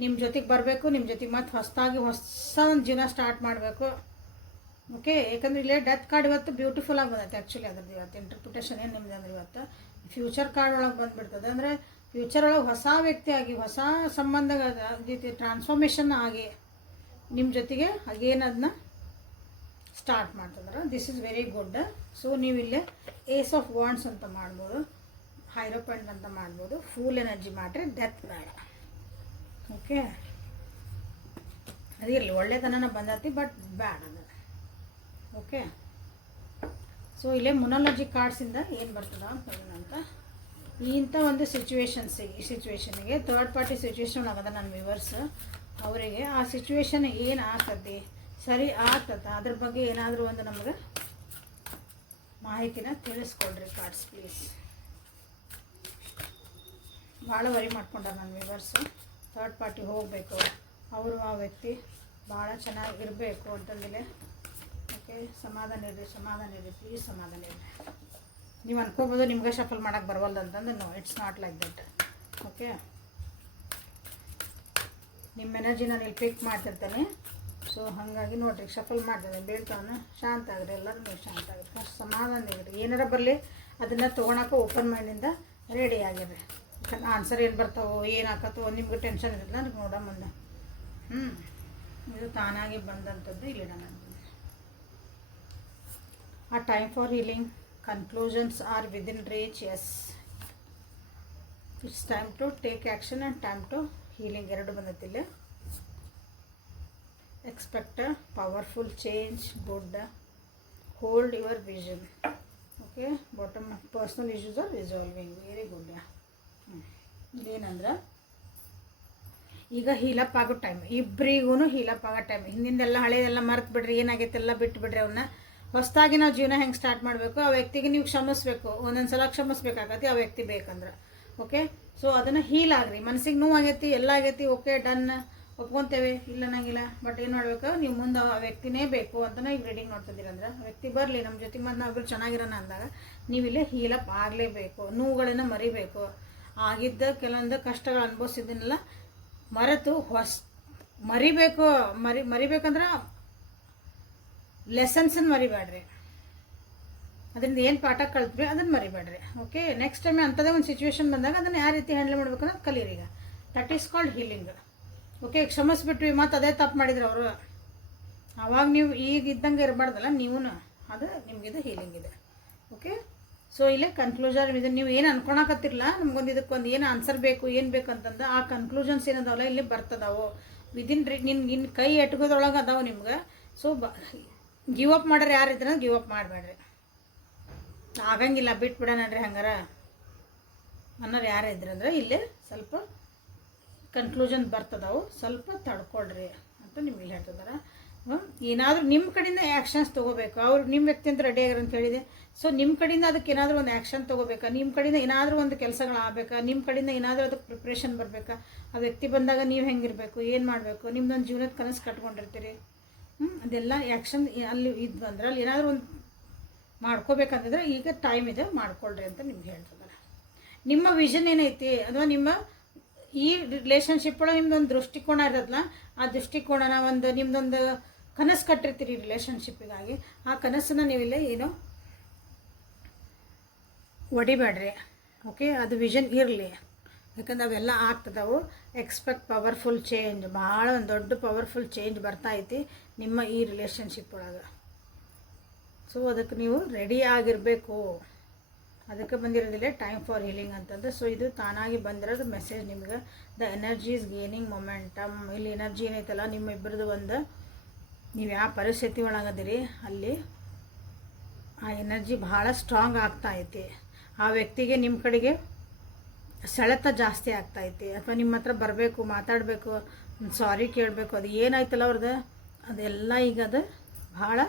ನಿಮ್ಮ ಜೊತೆಗೆ ಬರಬೇಕು, ನಿಮ್ಮ ಜೊತೆಗೆ ಮತ್ತೆ ಹೊಸದಾಗಿ ಹೊಸ ಒಂದು ಜೀವನ ಸ್ಟಾರ್ಟ್ ಮಾಡಬೇಕು. ಓಕೆ, ಯಾಕಂದ್ರೆ ಇಲ್ಲೇ ಡೆತ್ ಕಾರ್ಡ್ ಇವತ್ತು ಬ್ಯೂಟಿಫುಲ್ ಆಗಿ ಬಂದೈತೆ. ಆ್ಯಕ್ಚುಲಿ ಅದ್ರದ್ದು ಇವತ್ತು ಇಂಟರ್ಪ್ರಿಟೇಷನ್ ಏನು ನಿಮ್ದು ಅಂದ್ರೆ ಇವತ್ತು ಫ್ಯೂಚರ್ ಕಾರ್ಡ್ ಒಳಗೆ ಬಂದುಬಿಡ್ತದೆ. ಅಂದರೆ ಫ್ಯೂಚರ್ ಒಳಗೆ ಹೊಸ ವ್ಯಕ್ತಿಯಾಗಿ ಹೊಸ ಸಂಬಂಧ ಜೊತೆ ಟ್ರಾನ್ಸ್ಫಾರ್ಮೇಷನ್ ಆಗಿ ನಿಮ್ಮ ಜೊತೆಗೆ ಅಗೇನ್ ಅದನ್ನ ಸ್ಟಾರ್ಟ್ ಮಾಡ್ತಿದ್ರೆ this is very good. So ನೀವು ಇಲ್ಲೇ ಏಸ್ ಆಫ್ ವಾಂಡ್ಸ್ ಅಂತ ಮಾಡ್ಬೋದು, ಹೈರೋಪಾಯಿಂಟ್ ಅಂತ ಮಾಡ್ಬೋದು. ಫೂಲ್ ಎನರ್ಜಿ ಮಾಡಿರಿ, ಡೆತ್ ಬೇಡ. ಓಕೆ, ಅದಿರಲಿ, ಒಳ್ಳೆತನ ಬಂದೈತಿ, ಬಟ್ ಬ್ಯಾಡ್ ಅದು. ಓಕೆ, ಸೊ ಇಲ್ಲೇ ಮೊನಾಲಜಿ ಕಾರ್ಡ್ಸಿಂದ ಏನು ಬರ್ತದ ಅಂತ ಇಂಥ ಒಂದು ಸಿಚುವೇಶನ್ಗೆ ಥರ್ಡ್ ಪಾರ್ಟಿ ಸಿಚುವೇಶನ್ ಆಗದ ನನ್ನ ವ್ಯೂವರ್ಸ್ ಅವರಿಗೆ ಆ ಸಿಚುವೇಶನ್ ಏನು ಆಗ್ತದೆ, ಸರಿ ಆಗ್ತದ, ಅದ್ರ ಬಗ್ಗೆ ಏನಾದರೂ ಒಂದು ನಮಗೆ ಮಾಹಿತಿನ ತಿಳಿಸ್ಕೊಡ್ರಿ ಕಾರ್ಡ್ಸ್ ಪ್ಲೀಸ್. ಭಾಳ ವರಿ ಮಾಡ್ಕೊಂಡ ನನ್ನ ವ್ಯೂವರ್ಸು. ಥರ್ಡ್ ಪಾರ್ಟಿ ಹೋಗಬೇಕು, ಅವರು ಆ ವ್ಯಕ್ತಿ ಭಾಳ ಚೆನ್ನಾಗಿರಬೇಕು ಅಂತಂದಿಲ್ಲ. ಓಕೆ, ಸಮಾಧಾನ ಇರ್ರಿ ಪ್ಲೀಸ್, ಸಮಾಧಾನ ಇರ್ರಿ. ನೀವು ಅನ್ಕೋಬೋದು ನಿಮ್ಗೆ ಶಫಲ್ ಮಾಡೋಕ್ಕೆ ಬರವಲ್ದು ಅಂತಂದ್ರೆ no, it's not like that. Okay, ನಿಮ್ಮ ಎನರ್ಜಿ ನಾನು ಇಲ್ಲಿ ಪಿಕ್ ಮಾಡ್ತಿರ್ತೇನೆ. ಸೊ ಹಾಗಾಗಿ ನೋಡಿರಿ, ಶಫಲ್ ಮಾಡ್ತೇನೆ, ಬೀಳ್ತಾವನ್ನ ಶಾಂತ ಆಗಿರಿ, ಎಲ್ಲರೂ ನೀವು ಶಾಂತ ಆಗಿರಿ, ಫಸ್ಟ್ ಸಮಾಧಾನ ಇರ್ರಿ. ಏನಾರ ಬರಲಿ ಅದನ್ನು ತೊಗೊಳಕ್ಕೆ ಓಪನ್ ಮೈಂಡಿಂದ ರೆಡಿ ಆಗಿರ್ರಿ. ಯಾಕಂದ್ರೆ ಆನ್ಸರ್ ಏನು ಬರ್ತಾವೋ ಏನು ಹಾಕತ್ತೋ ನಿಮ್ಗೆ ಟೆನ್ಷನ್ ಇರಲಿಲ್ಲ, ನನಗೆ ನೋಡೋ ಮುಂದೆ. ಇದು ತಾನಾಗಿ ಬಂದಂಥದ್ದು ಇಲ್ಲಿ ನಾನು. ಆ time for healing, conclusions are within reach. Yes, it's time to take action and time to healing ಎರಡು ಬಂದತ್ತಿಲ್ಲ. Expect powerful change, good, hold your vision. Okay, bottom personal issues are resolving, very good. ಇದೇನಂದ್ರೆ ಈಗ ಹೀಲಪ್ ಆಗೋ time, ಇಬ್ಬರಿಗೂ ಹೀಲಪ್ ಆಗೋ time. ಹಿಂದಿಂದೆಲ್ಲ ಹಳೆಯದೆಲ್ಲ ಮರ್ತು ಬಿಡ್ರಿ, ಏನಾಗೈತೆ ಎಲ್ಲ ಬಿಟ್ಟು ಬಿಡ್ರಿ. ಅವನ್ನ ಹೊಸದಾಗಿ ನಾವು ಜೀವನ ಹೆಂಗೆ ಸ್ಟಾರ್ಟ್ ಮಾಡಬೇಕು, ಆ ವ್ಯಕ್ತಿಗೆ ನೀವು ಕ್ಷಮಿಸ್ಬೇಕು. ಒಂದೊಂದು ಸಲ ಕ್ಷಮಿಸ್ಬೇಕಾಗತ್ತೆ ಆ ವ್ಯಕ್ತಿ ಬೇಕಂದ್ರೆ. ಓಕೆ, ಸೊ ಅದನ್ನು ಹೀಲ್ ಆಗ್ರಿ. ಮನಸ್ಸಿಗೆ ನೋವಾಗೈತಿ, ಎಲ್ಲ ಆಗೈತಿ, ಓಕೆ ಡನ್, ಒಪ್ಕೊತೇವೆ, ಇಲ್ಲ ನಂಗಿಲ್ಲ. ಬಟ್ ಏನು ಮಾಡಬೇಕು, ನೀವು ಮುಂದೆ ಆ ವ್ಯಕ್ತಿನೇ ಬೇಕು ಅಂತ ಈಗ ರೀಡಿಂಗ್ ನೋಡ್ತಿದ್ದೀರಂದ್ರೆ ಆ ವ್ಯಕ್ತಿ ಬರಲಿ ನಮ್ಮ ಜೊತೆಗೆ, ಮತ್ತು ನಾವಿಬ್ಬರು ಚೆನ್ನಾಗಿರೋಣ ಅಂದಾಗ ನೀವಿಲ್ಲೇ ಹೀಲಪ್ ಆಗಲೇಬೇಕು. ನೋವುಗಳನ್ನು ಮರಿಬೇಕು. ಆಗಿದ್ದ ಕೆಲವೊಂದು ಕಷ್ಟಗಳು ಅನುಭವಿಸಿದ್ದನ್ನೆಲ್ಲ ಮರೆತು ಮರಿಬೇಕು. ಮರಿಬೇಕಂದ್ರೆ ಲೆಸನ್ಸನ್ನು ಮರಿಬೇಡ್ರಿ. ಅದರಿಂದ ಏನು ಪಾಠ ಕಲ್ತ್ರಿ ಅದನ್ನು ಮರಿಬೇಡ್ರಿ. ಓಕೆ, ನೆಕ್ಸ್ಟ್ ಟೈಮ್ ಅಂಥದ್ದೇ ಒಂದು ಸಿಚುವೇಶನ್ ಬಂದಾಗ ಅದನ್ನು ಯಾವ ರೀತಿ ಹ್ಯಾಂಡಲ್ ಮಾಡ್ಬೇಕು ಅನ್ನೋದು ಕಲೀರಿ. ಈಗ that is called healing. Okay, ಕ್ಷಮಿಸ್ಬಿಟ್ವಿ ಮತ್ತು ಅದೇ ತಪ್ಪು ಮಾಡಿದ್ರು ಅವರು, ಅವಾಗ ನೀವು ಈಗ ಇದ್ದಂಗೆ ಇರಬಾರ್ದಲ್ಲ ನೀವು, ಅದು ನಿಮಗಿದು ಹೀಲಿಂಗ್ ಇದೆ. ಓಕೆ, ಸೊ ಇಲ್ಲೇ ಕನ್ಕ್ಲೂಷನ್ ಇದು. ನೀವು ಏನು ಅನ್ಕೊಳಕತ್ತಿರಲ್ಲ, ನಮ್ಗೊಂದು ಇದಕ್ಕೊಂದು ಏನು ಆನ್ಸರ್ ಬೇಕು ಏನು ಬೇಕು ಅಂತಂದು ಆ ಕನ್ಕ್ಲೂಷನ್ಸ್ ಏನದಾವಲ್ಲ ಇಲ್ಲಿ ಬರ್ತದಾವು ವಿದಿನ್ ನಿನ್ನ ಕೈ ಎಟ್ಗೋದ್ರೊಳಗೆ ಅದಾವೆ ನಿಮ್ಗೆ. ಸೊ ಗಿವ್ ಅಪ್ ಮಾಡ್ರಿ, ಯಾರಿದ್ರೆ ಗಿವ್ ಅಪ್ ಮಾಡಬೇಡ್ರಿ. ಆಗಂಗಿಲ್ಲ ಬಿಟ್ಬಿಡೋಣರಿ ಹಂಗಾರ ಅನ್ನೋರು ಯಾರು ಇದ್ರಂದ್ರೆ ಇಲ್ಲೇ ಸ್ವಲ್ಪ ಕನ್ಕ್ಲೂಷನ್ ಬರ್ತದಾವು, ಸ್ವಲ್ಪ ತಡ್ಕೊಳ್ರಿ ಅಂತ ನಿಮ್ಗೆ ಹೇಳ್ತಿದಾರೆ. ಏನಾದರೂ ನಿಮ್ಮ ಕಡೆಯಿಂದ ಆ್ಯಕ್ಷನ್ಸ್ ತೊಗೋಬೇಕು. ಅವ್ರು ನಿಮ್ಮ ವ್ಯಕ್ತಿ ಅಂತ ರೆಡಿ ಆಗ್ಯಾರ ಅಂತ ಹೇಳಿದೆ. ಸೊ ನಿಮ್ಮ ಕಡೆಯಿಂದ ಅದಕ್ಕೆ ಏನಾದರೂ ಒಂದು ಆ್ಯಕ್ಷನ್ ತೊಗೋಬೇಕಾ, ನಿಮ್ಮ ಕಡೆಯಿಂದ ಏನಾದರೂ ಒಂದು ಕೆಲಸಗಳಾಗಬೇಕಾ, ನಿಮ್ಮ ಕಡೆಯಿಂದ ಏನಾದರೂ ಅದಕ್ಕೆ ಪ್ರಿಪ್ರೇಷನ್ ಬರಬೇಕಾ. ಆ ವ್ಯಕ್ತಿ ಬಂದಾಗ ನೀವು ಹೆಂಗಿರಬೇಕು, ಏನು ಮಾಡಬೇಕು, ನಿಮ್ದೊಂದು ಜೀವನದ ಕನಸು ಕಟ್ಕೊಂಡಿರ್ತೀರಿ. ಅದೆಲ್ಲ ಆ್ಯಕ್ಷನ್ ಅಲ್ಲಿ ಇದು ಬಂದ್ರೆ ಅಲ್ಲಿ ಏನಾದರೂ ಒಂದು ಮಾಡ್ಕೋಬೇಕಂತಂದ್ರೆ ಈಗ ಟೈಮ್ ಇದೆ, ಮಾಡ್ಕೊಳ್ರಿ ಅಂತ ನಿಮ್ಗೆ ಹೇಳ್ತಿದ್ದಾರೆ. ನಿಮ್ಮ ವಿಷನ್ ಏನೈತಿ ಅಥವಾ ನಿಮ್ಮ ಈ ರಿಲೇಷನ್ಶಿಪ್ ಒಳಗೆ ನಿಮ್ದೊಂದು ದೃಷ್ಟಿಕೋನ ಇರೋದಲ್ಲ, ಆ ದೃಷ್ಟಿಕೋನನ ಒಂದು ನಿಮ್ದೊಂದು ಕನಸು ಕಟ್ಟಿರ್ತೀರಿ ರಿಲೇಷನ್ಶಿಪ್ಪಿಗಾಗಿ. ಆ ಕನಸನ್ನು ನೀವಿಲ್ಲ ಏನೋ ಒಡಿಬೇಡ್ರಿ. ಓಕೆ, ಅದು ವಿಷನ್ ಇರಲಿ, ಯಾಕಂದ್ರೆ ಅವೆಲ್ಲ ಆಗ್ತದವು. ಎಕ್ಸ್ಪೆಕ್ಟ್ ಪವರ್ಫುಲ್ ಚೇಂಜ್, ಭಾಳ ಒಂದು ದೊಡ್ಡ ಪವರ್ಫುಲ್ ಚೇಂಜ್ ಬರ್ತಾಯಿತಿ ನಿಮ್ಮ ಈ ರಿಲೇಷನ್ಶಿಪ್ ಒಳಗೆ. ಸೊ ಅದಕ್ಕೆ ನೀವು ರೆಡಿ ಆಗಿರಬೇಕು. ಅದಕ್ಕೆ ಬಂದಿರೋದಿಲ್ಲ ಟೈಮ್ ಫಾರ್ ಹೀಲಿಂಗ್ ಅಂತಂದ್ರೆ. ಸೊ ಇದು ತಾನಾಗಿ ಬಂದಿರೋದು ಮೆಸೇಜ್ ನಿಮ್ಗೆ. The energy is gaining momentum. ಇಲ್ಲಿ ಎನರ್ಜಿ ಏನೈತಲ್ಲ ನಿಮ್ಮ ಇಬ್ಬರದು ಒಂದು, ನೀವು ಯಾವ ಪರಿಸ್ಥಿತಿ ಒಳಗದಿರಿ ಅಲ್ಲಿ ಆ ಎನರ್ಜಿ ಭಾಳ ಸ್ಟ್ರಾಂಗ್ ಆಗ್ತಾಯಿತಿ. ಆ ವ್ಯಕ್ತಿಗೆ ನಿಮ್ಮ ಕಡೆಗೆ ಸೆಳೆತ ಜಾಸ್ತಿ ಆಗ್ತಾಯಿತಿ. ಅಥವಾ ನಿಮ್ಮ ಹತ್ರ ಬರಬೇಕು, ಮಾತಾಡಬೇಕು, ಸಾರಿ ಕೇಳಬೇಕು, ಅದು ಏನಾಯ್ತಲ್ಲ ಅವ್ರದ್ದು ಅದೆಲ್ಲ ಈಗ ಅದು ಭಾಳ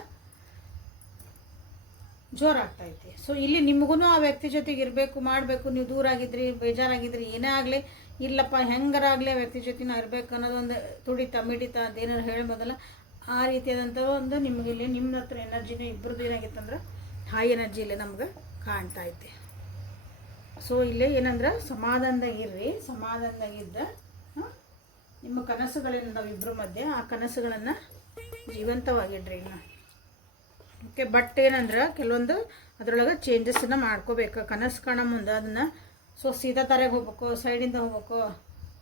ಜೋರಾಗ್ತೈತಿ. ಸೊ ಇಲ್ಲಿ ನಿಮಗೂ ಆ ವ್ಯಕ್ತಿ ಜೊತೆಗೆ ಇರಬೇಕು, ಮಾಡಬೇಕು. ನೀವು ದೂರ ಆಗಿದ್ರಿ, ಬೇಜಾರಾಗಿದ್ರಿ, ಏನೇ ಆಗಲಿ ಇಲ್ಲಪ್ಪ ಹೆಂಗಾರಾಗಲಿ ಆ ವ್ಯಕ್ತಿ ಜೊತೆ ನಾವು ಇರಬೇಕು ಅನ್ನೋದೊಂದು ತುಡಿತ ಮಿಡಿತ ಅದೇನಾರು ಹೇಳ್ಬೋದಲ್ಲ, ಆ ರೀತಿಯಾದಂಥ ಒಂದು ನಿಮಗೆ ಇಲ್ಲಿ ನಿಮ್ಮ ಹತ್ರ ಎನರ್ಜಿನ ಇಬ್ಬರದ್ದು ಏನಾಗಿತ್ತಂದ್ರೆ ಹೈ ಎನರ್ಜಿ ಇಲ್ಲೇ ನಮ್ಗೆ ಕಾಣ್ತಾ ಐತಿ. ಸೊ ಇಲ್ಲೇ ಏನಂದ್ರೆ ಸಮಾಧಾನದಾಗ ಇರ್ರಿ. ಸಮಾಧಾನದಾಗಿದ್ದ ನಿಮ್ಮ ಕನಸುಗಳೇನದಾವ ಇಬ್ಬರ ಮಧ್ಯೆ, ಆ ಕನಸುಗಳನ್ನು ಜೀವಂತವಾಗಿಡ್ರಿ ಇನ್ನು. ಓಕೆ, ಬಟ್ ಏನಂದ್ರೆ ಕೆಲವೊಂದು ಅದರೊಳಗೆ ಚೇಂಜಸ್ಸನ್ನು ಮಾಡ್ಕೋಬೇಕು. ಕನಸು ಕಾಣೋ ಮುಂದೆ ಅದನ್ನು ಸೊ ಸೀದಾ ತರೆಗೆ ಹೋಗ್ಬೇಕು, ಸೈಡಿಂದ ಹೋಗ್ಬೇಕು,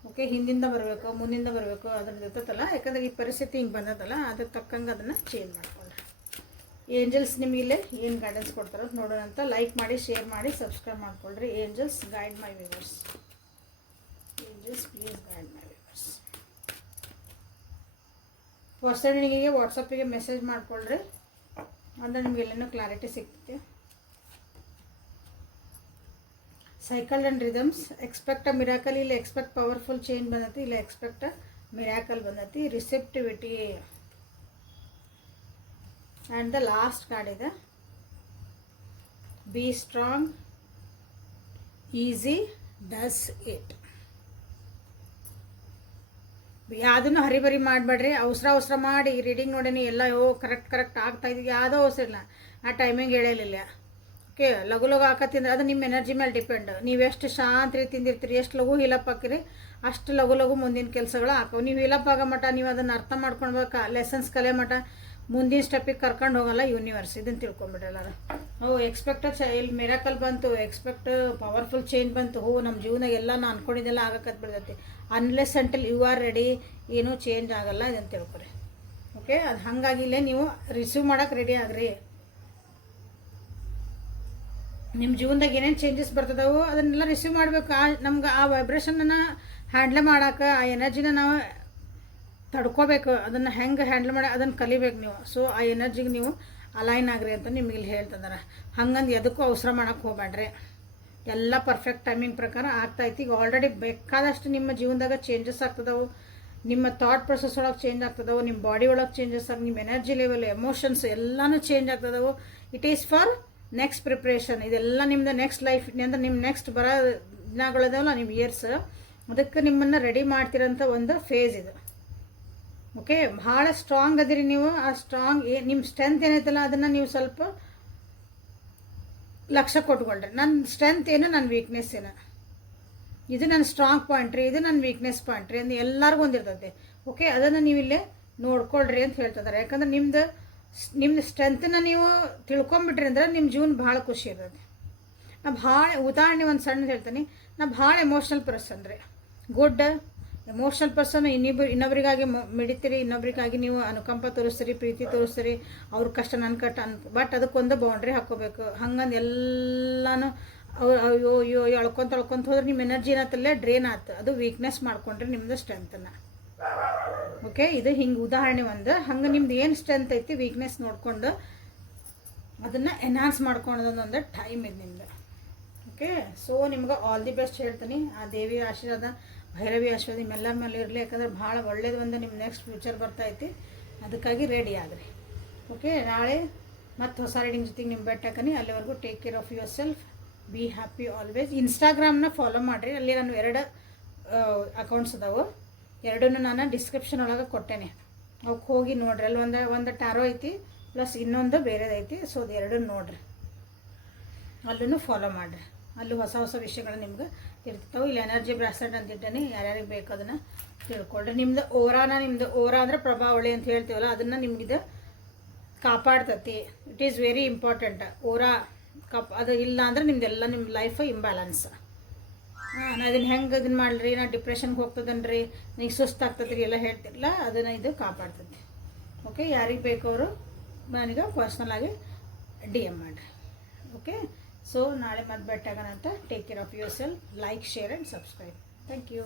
ಓಕೆ, ಹಿಂದಿಂದ ಬರಬೇಕು, ಮುಂದಿಂದ ಬರಬೇಕು, ಅದ್ರದ್ದು ಇರ್ತೈತಲ್ಲ. ಯಾಕಂದ್ರೆ ಈ ಪರಿಸ್ಥಿತಿ ಹಿಂಗೆ ಬಂದದಲ್ಲ, ಅದಕ್ಕೆ ತಕ್ಕಂಗೆ ಅದನ್ನು ಚೇಂಜ್ ಮಾಡ್ಕೊಂಡ್ರೆ ಏಂಜಲ್ಸ್ ನಿಮಗೆ ಇಲ್ಲೇ ಏನು ಗೈಡೆನ್ಸ್ ಕೊಡ್ತಾರೋ ನೋಡೋಣ ಅಂತ. ಲೈಕ್ ಮಾಡಿ, ಶೇರ್ ಮಾಡಿ, ಸಬ್ಸ್ಕ್ರೈಬ್ ಮಾಡ್ಕೊಳ್ರಿ. Angels guide my viewers. Angels please guide my viewers. ಪರ್ಸನಲಿಗೆ ವಾಟ್ಸಪ್ಪಿಗೆ ಮೆಸೇಜ್ ಮಾಡ್ಕೊಳ್ರಿ, ಅಂದರೆ ನಿಮ್ಗೆ ಎಲ್ಲನೂ ಕ್ಲಾರಿಟಿ ಸಿಗ್ತೈತೆ. Cycle and rhythms. Expect a miracle. ಇಲ್ಲಿ ಎಕ್ಸ್ಪೆಕ್ಟ್ ಪವರ್ಫುಲ್ ಚೇಂಜ್ ಬಂದೈತಿ, ಇಲ್ಲ ಎಕ್ಸ್ಪೆಕ್ಟ್ ಅ ಮಿರಾಕಲ್ ಬಂದೈತಿ. Receptivity. And the last card ಇದೆ be strong, easy does it. ಯಾವುದನ್ನು ಹರಿಬರಿ ಮಾಡಬೇಡ್ರಿ. ಅವಸರ ಮಾಡಿ ರೀಡಿಂಗ್ ನೋಡೀನಿ ಎಲ್ಲ ಕರೆಕ್ಟ್ ಆಗ್ತಾ ಇದ್ದೀವಿ, ಯಾವುದೋ ಅವಸರ ಇಲ್ಲ. ಆ ಟೈಮಿಂಗ್ ಹೇಳಲಿಲ್ಲ. ಓಕೆ, ಲಘು ಹಾಕತ್ತಿಂದ್ರೆ ಅದು ನಿಮ್ಮ ಎನರ್ಜಿ ಮೇಲೆ ಡಿಪೆಂಡ್. ನೀವು ಎಷ್ಟು ಶಾಂತ ರೀತಿ ತಿಂದಿರ್ತೀರಿ, ಎಷ್ಟು ಲಘು ಹೀಲಪ್ ಹಾಕಿರಿ, ಅಷ್ಟು ಲಘು ಮುಂದಿನ ಕೆಲಸಗಳು ಹಾಕವು. ನೀವು ಹೀಲಪ್ ಆಗೋ ಮಟ್ಟ ನೀವು ಅದನ್ನು ಅರ್ಥ ಮಾಡ್ಕೊಳ್ಬೇಕು, ಲೆಸನ್ಸ್ ಕಲಿಯೋ ಮಟ್ಟ ಮುಂದಿನ ಸ್ಟೆಪ್ಪಿಗೆ ಕರ್ಕೊಂಡು ಹೋಗಲ್ಲ ಯೂನಿವರ್ಸ್. ಇದನ್ನು ತಿಳ್ಕೊಂಬಿಡಲ್ಲಾರ. ಎಕ್ಸ್ಪೆಕ್ಟೆಡ್ ಇಲ್ಲಿ ಮಿರಾಕಲ್ ಬಂತು, ಎಕ್ಸ್ಪೆಕ್ಟ್ ಪವರ್ಫುಲ್ ಚೇಂಜ್ ಬಂತು. ನಮ್ಮ ಜೀವನ ಎಲ್ಲ ನಾನು ಅನ್ಕೊಂಡಿದ್ದೆಲ್ಲ ಆಗಕ್ಕೆ ಬಿಡ್ತೈತಿ. Unless until you are ready ಏನೂ ಚೇಂಜ್ ಆಗಲ್ಲ, ಇದನ್ನು ತಿಳ್ಕೊರಿ. ಓಕೆ, ಅದು ಹಾಗಾಗಿಲ್ಲೇ ನೀವು ರಿಸೀವ್ ಮಾಡೋಕೆ ರೆಡಿ ಆಗ್ರಿ. ನಿಮ್ಮ ಜೀವನದಾಗ ಏನೇನು ಚೇಂಜಸ್ ಬರ್ತದವೋ ಅದನ್ನೆಲ್ಲ ರಿಸೀವ್ ಮಾಡಬೇಕು. ನಮ್ಗೆ ಆ ವೈಬ್ರೇಷನನ್ನು ಹ್ಯಾಂಡ್ಲ್ ಮಾಡೋಕೆ, ಆ ಎನರ್ಜಿನ ನಾವು ತಡ್ಕೋಬೇಕು. ಅದನ್ನು ಹೆಂಗೆ ಹ್ಯಾಂಡಲ್ ಮಾಡಿ ಅದನ್ನು ಕಲಿಬೇಕು ನೀವು. ಸೊ ಆ ಎನರ್ಜಿಗೆ ನೀವು ಅಲೈನ್ ಆಗ್ರಿ ಅಂತ ನಿಮ್ಗೆ ಇಲ್ಲಿ ಹೇಳ್ತಿದ್ದಾರೆ. ಹಂಗಂದು ಎದಕ್ಕೂ ಅವಸರ ಮಾಡೋಕ್ಕೆ ಹೋಗ್ಬೇಡ್ರಿ. ಎಲ್ಲ ಪರ್ಫೆಕ್ಟ್ ಟೈಮಿಂಗ್ ಪ್ರಕಾರ ಆಗ್ತಾಯಿತ್ತು. ಈಗ ಆಲ್ರೆಡಿ ಬೇಕಾದಷ್ಟು ನಿಮ್ಮ ಜೀವನದಾಗ ಚೇಂಜಸ್ ಆಗ್ತದವು. ನಿಮ್ಮ ಥಾಟ್ ಪ್ರೊಸೆಸ್ ಒಳಗೆ ಚೇಂಜ್ ಆಗ್ತದವು, ನಿಮ್ಮ ಬಾಡಿ ಒಳಗೆ ಚೇಂಜಸ್ ಆಗಿ, ನಿಮ್ಮ ಎನರ್ಜಿ ಲೆವೆಲ್, ಎಮೋಷನ್ಸ್ ಎಲ್ಲನೂ ಚೇಂಜ್ ಆಗ್ತದವು. It is for next preparation. ಇದೆಲ್ಲ ನಿಮ್ಮದು ನೆಕ್ಸ್ಟ್ ಲೈಫ್ ಅಂದರೆ ನಿಮ್ಮ ನೆಕ್ಸ್ಟ್ ಬರೋ ದಿನಗಳದಾವಲ್ಲ, ನಿಮ್ಮ ಇಯರ್ಸ್, ಅದಕ್ಕೆ ನಿಮ್ಮನ್ನು ರೆಡಿ ಮಾಡ್ತಿರೋಂಥ ಒಂದು ಫೇಸ್ ಇದು. ಓಕೆ, ಭಾಳ ಸ್ಟ್ರಾಂಗ್ ಅದಿರಿ ನೀವು. ಆ ಸ್ಟ್ರಾಂಗ್ ನಿಮ್ಮ ಸ್ಟ್ರೆಂತ್ ಏನೈತಲ್ಲ ಅದನ್ನು ನೀವು ಸ್ವಲ್ಪ ಲಕ್ಷ್ಯ ಕೊಟ್ಕೊಳ್ರಿ. ನನ್ನ ಸ್ಟ್ರೆಂತ್ ಏನು, ನನ್ನ ವೀಕ್ನೆಸ್ ಏನು, ಇದು ನನ್ನ ಸ್ಟ್ರಾಂಗ್ ಪಾಯಿಂಟ್ ರೀ, ಇದು ನನ್ನ ವೀಕ್ನೆಸ್ ಪಾಯಿಂಟ್ ರೀ ಅಂತ ಎಲ್ಲರಿಗೂ ಒಂದಿರ್ತೈತೆ. ಓಕೆ, ಅದನ್ನು ನೀವು ಇಲ್ಲೇ ನೋಡ್ಕೊಳ್ರಿ ಅಂತ ಹೇಳ್ತಿದ್ದಾರೆ. ಯಾಕಂದ್ರೆ ನಿಮ್ದು ನಿಮ್ದು ಸ್ಟ್ರೆಂತನ್ನ ನೀವು ತಿಳ್ಕೊಂಬಿಟ್ರಿ ಅಂದ್ರೆ ನಿಮ್ಮ ಜೀವನ ಭಾಳ ಖುಷಿ ಇರ್ತದೆ. ನಾ ಭಾಳ ಉದಾಹರಣೆ ಒಂದು ಸಣ್ಣ ಹೇಳ್ತೀನಿ. ನಾ ಭಾಳ ಎಮೋಷ್ನಲ್ ಪರ್ಸನ್ ರೀ, ಗುಡ್ ಎಮೋಷ್ನಲ್ ಪರ್ಸನ್. ಇನ್ನೊಬ್ರಿಗಾಗಿ ಮಿಡಿತೀರಿ, ಇನ್ನೊಬ್ರಿಗಾಗಿ ನೀವು ಅನುಕಂಪ ತೋರಿಸ್ತೀರಿ, ಪ್ರೀತಿ ತೋರಿಸ್ತೀರಿ, ಅವ್ರ ಕಷ್ಟ ನನ್ನ ಕಷ್ಟ ಬಟ್ ಅದಕ್ಕೊಂದು ಬೌಂಡ್ರಿ ಹಾಕ್ಕೋಬೇಕು. ಹಂಗಂದು ಎಲ್ಲನೂ ಅಯ್ಯೋ ಅಯ್ಯೋ ಎಳ್ಕೊಂತ ಹೋದ್ರೆ ನಿಮ್ಮ ಎನರ್ಜಿ ಏನತ್ತಲ್ಲೇ ಡ್ರೈನ್ ಆಯ್ತು. ಅದು ವೀಕ್ನೆಸ್ ಮಾಡ್ಕೊಂಡ್ರೆ ನಿಮ್ಮದು ಸ್ಟ್ರೆಂತನ್ನು. ಓಕೆ, ಇದು ಹಿಂಗೆ ಉದಾಹರಣೆ ಒಂದು. ಹಂಗೆ ನಿಮ್ದು ಏನು ಸ್ಟ್ರೆಂತ್ ಐತಿ ವೀಕ್ನೆಸ್ ನೋಡಿಕೊಂಡು ಅದನ್ನು ಎನ್ಹಾನ್ಸ್ ಮಾಡ್ಕೊಳೋದೊಂದು ಟೈಮ್ ಇದೆ ನಿಮ್ದು. ಓಕೆ, ಸೊ ನಿಮ್ಗೆ ಆಲ್ ದಿ ಬೆಸ್ಟ್ ಹೇಳ್ತೀನಿ. ಆ ದೇವಿ ಆಶೀರ್ವಾದ, ಭೈರವಿ ಆಶೀರ್ವಾದ ನಿಮ್ಮೆಲ್ಲರ ಮೇಲೆ ಇರಲಿ. ಯಾಕಂದ್ರೆ ಭಾಳ ಒಳ್ಳೇದು ಒಂದು ನಿಮ್ಮ ನೆಕ್ಸ್ಟ್ ಫ್ಯೂಚರ್ ಬರ್ತೈತಿ. ಅದಕ್ಕಾಗಿ ರೆಡಿ ಆಗ್ರಿ. ಓಕೆ, ನಾಳೆ ಮತ್ತು ಹೊಸ ರೀಡಿಂಗ್ ಜೊತೆಗೆ ನಿಮ್ಮ ಬೆಟ್ಟಕನಿ. ಅಲ್ಲಿವರೆಗೂ take care of yourself, be happy always. ಇನ್ಸ್ಟಾಗ್ರಾಮ್ನ ಫಾಲೋ ಮಾಡಿರಿ, ಅಲ್ಲಿ ನಾನು 2 ಅಕೌಂಟ್ಸ್ ಅದಾವೆ. ಎರಡನ್ನೂ ನಾನು ಡಿಸ್ಕ್ರಿಪ್ಷನ್ ಒಳಗೆ ಕೊಟ್ಟೇನೆ, ಅವಕ್ಕೆ ಹೋಗಿ ನೋಡ್ರಿ. ಅಲ್ಲಿ ಒಂದು ಟ್ಯಾರೋ ಐತಿ, ಪ್ಲಸ್ ಇನ್ನೊಂದು ಬೇರೆದೈತಿ. ಸೊ ಅದು ಎರಡನ್ನೂ ನೋಡ್ರಿ, ಅಲ್ಲೂ ಫಾಲೋ ಮಾಡಿರಿ. ಅಲ್ಲಿ ಹೊಸ ಹೊಸ ವಿಷಯಗಳು ನಿಮ್ಗೆ ಇರ್ತಾವೆ. ಇಲ್ಲಿ ಎನರ್ಜಿ ಬ್ರಾಸ್ಲೆಟ್ ಅಂತ ಇಟ್ಟೇನೆ, ಯಾರ್ಯಾರಿಗೆ ಬೇಕು ಅದನ್ನು ತಿಳ್ಕೊಳ್ರಿ. ನಿಮ್ದು ಓರಾ ಅಂದರೆ ಪ್ರಭಾವಳಿ ಅಂತ ಹೇಳ್ತೀವಲ್ಲ, ಅದನ್ನು ನಿಮ್ಗಿದು ಕಾಪಾಡ್ತತಿ. It is very important. Aura ಅದು ಇಲ್ಲ ಅಂದ್ರೆ ನಿಮ್ದೆಲ್ಲ ನಿಮ್ಮ ಲೈಫ್ ಇಂಬ್ಯಾಲೆನ್ಸ್. ನಾನು ಅದನ್ನು ಹೆಂಗೆ ಇದನ್ನು ಮಾಡಲಿ, ನಾ ಡಿಪ್ರೆಷನ್ಗೆ ಹೋಗ್ತದನ್ರಿ, ನನಗೆ ಸುಸ್ತಾಗ್ತದ್ರಿ ಎಲ್ಲ ಹೇಳ್ತಿರಲ್ಲ, ಅದನ್ನು ಇದು ಕಾಪಾಡ್ತದೆ. ಓಕೆ, ಯಾರಿಗೆ ಬೇಕವರು ನನಗೆ ಪರ್ಸ್ನಲಾಗಿ DM ಮಾಡಿರಿ. ಓಕೆ, ಸೊ ನಾಳೆ ಮತ್ತೆ ಭೇಟಿಯಾಗೋಣ ಅಂತ. Take care of yourself. Like, share and subscribe. Thank you.